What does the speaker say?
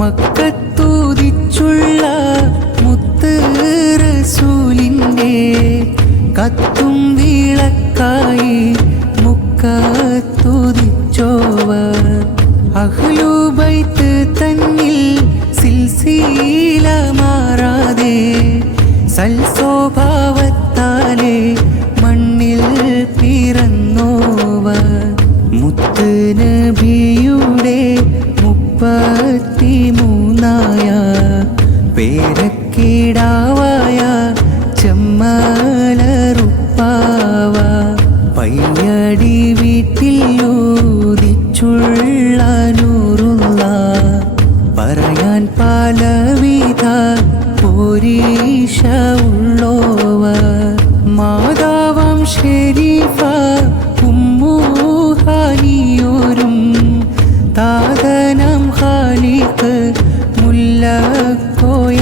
മക്കത്തൂതിച്ചുള്ള മുത്ത് റസൂലിൻ്റെ കത്തും വിളക്കായി മുക്കത്തുതിച്ചോവർ അഹ്ലു ബൈത്ത് തന്നിൽ സിൽസില മാറാതെ സൽസ്വഭാവത്താലെ മണ്ണിൽ പിറന്നോവർ മുത്ത് നബിയുടെ 33 പേരക്കിടാവായ ചെമ്മലറുപ്പാവ പയ്യടി വീട്ടിൽ ഊതിച്ചുള്ള നൂറുള്ള പറയാൻ പലവിധ പോരീഷ ഉള്ളോവ മാതാവാം ഷെരീഫ ഉമ്മുഹാനിയോരും താതനം ഖാലിഖ് മുല്ലക്കോയ